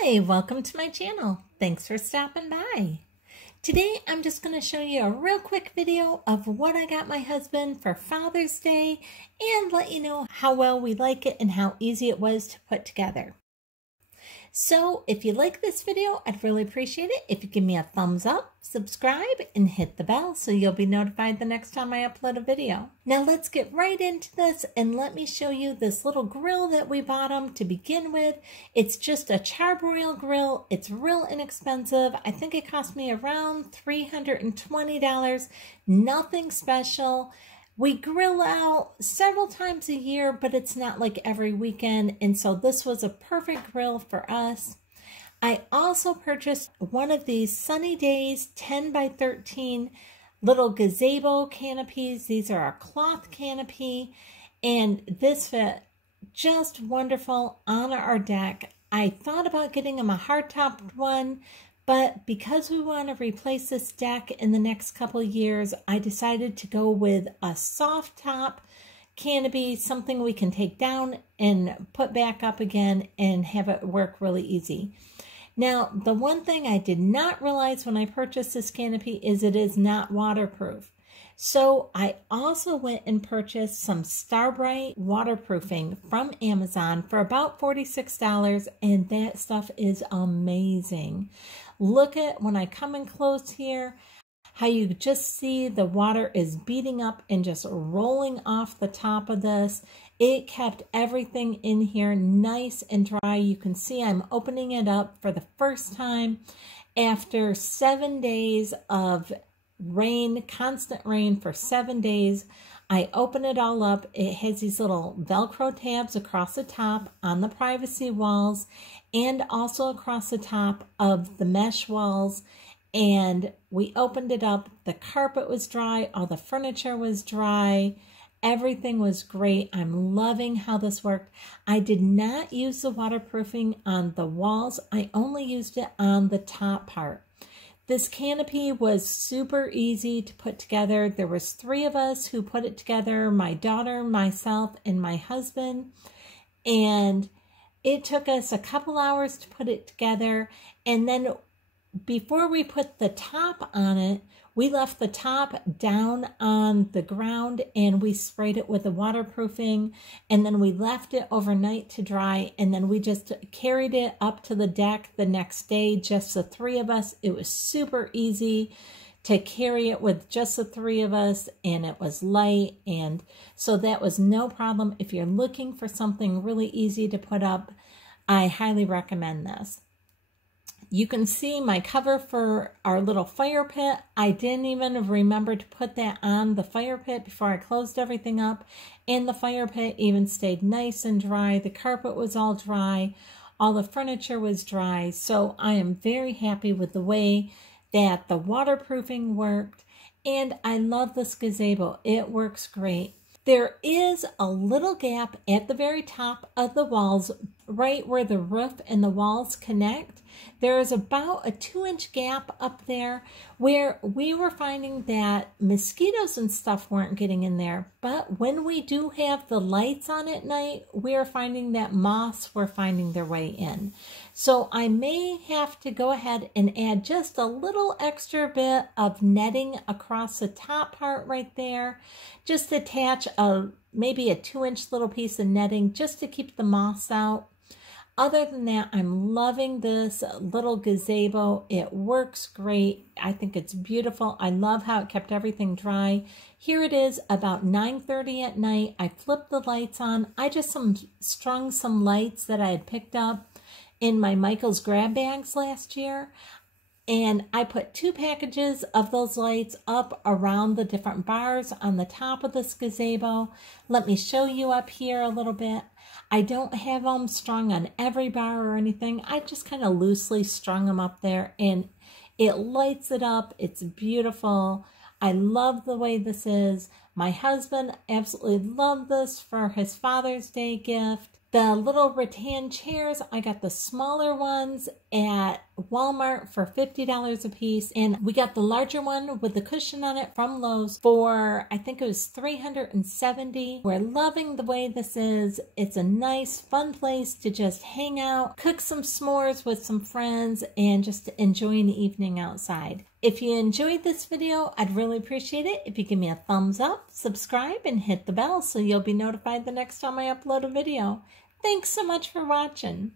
Hi, welcome to my channel. Thanks for stopping by. Today I'm just going to show you a real quick video of what I got my husband for Father's Day and let you know how well we like it and how easy it was to put together. So if you like this video, I'd really appreciate it if you give me a thumbs up, subscribe, and hit the bell so you'll be notified the next time I upload a video. Now let's get right into this and let me show you this little grill that we bought him to begin with. It's just a charbroil grill. It's real inexpensive. I think it cost me around $320. Nothing special. We grill out several times a year, but it's not like every weekend, and so this was a perfect grill for us. I also purchased one of these Sunny Days 10 by 13 little gazebo canopies. These are a cloth canopy, and this fit just wonderful on our deck. I thought about getting him a hard-topped one, but because we want to replace this deck in the next couple of years, I decided to go with a soft top canopy, something we can take down and put back up again and have it work really easy. Now, the one thing I did not realize when I purchased this canopy is it is not waterproof. So I also went and purchased some Starbright waterproofing from Amazon for about $46, and that stuff is amazing. Look at when I come in close here, how you just see the water is beating up and just rolling off the top of this. It kept everything in here nice and dry. You can see I'm opening it up for the first time after 7 days of rain, constant rain for 7 days. I open it all up. It has these little Velcro tabs across the top on the privacy walls and also across the top of the mesh walls. And we opened it up. The carpet was dry. All the furniture was dry. Everything was great. I'm loving how this worked. I did not use the waterproofing on the walls. I only used it on the top part. This canopy was super easy to put together. There was 3 of us who put it together, my daughter, myself, and my husband. And it took us a couple hours to put it together. And then before we put the top on it, we left the top down on the ground and we sprayed it with the waterproofing, and then we left it overnight to dry, and then we just carried it up to the deck the next day, just the 3 of us. It was super easy to carry it with just the 3 of us, and it was light, and so that was no problem. If you're looking for something really easy to put up, I highly recommend this. You can see my cover for our little fire pit. I didn't even remember to put that on the fire pit before I closed everything up. And the fire pit even stayed nice and dry. The carpet was all dry. All the furniture was dry. So I am very happy with the way that the waterproofing worked. And I love this gazebo. It works great. There is a little gap at the very top of the walls, right where the roof and the walls connect. There is about a 2-inch gap up there where we were finding that mosquitoes and stuff weren't getting in there. But when we do have the lights on at night, we are finding that moths were finding their way in. So I may have to go ahead and add just a little extra bit of netting across the top part right there. Just attach maybe a 2-inch little piece of netting just to keep the moths out. Other than that, I'm loving this little gazebo. It works great. I think it's beautiful. I love how it kept everything dry. Here it is about 9:30 at night. I flipped the lights on. I just strung some lights that I had picked up in my Michael's grab bags last year. And I put 2 packages of those lights up around the different bars on the top of this gazebo. Let me show you up here a little bit. I don't have them strung on every bar or anything. I just kind of loosely strung them up there, and it lights it up. It's beautiful. I love the way this is. My husband absolutely loved this for his Father's Day gift. The little rattan chairs, I got the smaller ones at Walmart for $50 a piece, and we got the larger one with the cushion on it from Lowe's for, I think it was $370. We're loving the way this is. It's a nice, fun place to just hang out, cook some s'mores with some friends, and just enjoy an evening outside. If you enjoyed this video, I'd really appreciate it if you give me a thumbs up, subscribe, and hit the bell so you'll be notified the next time I upload a video. Thanks so much for watching.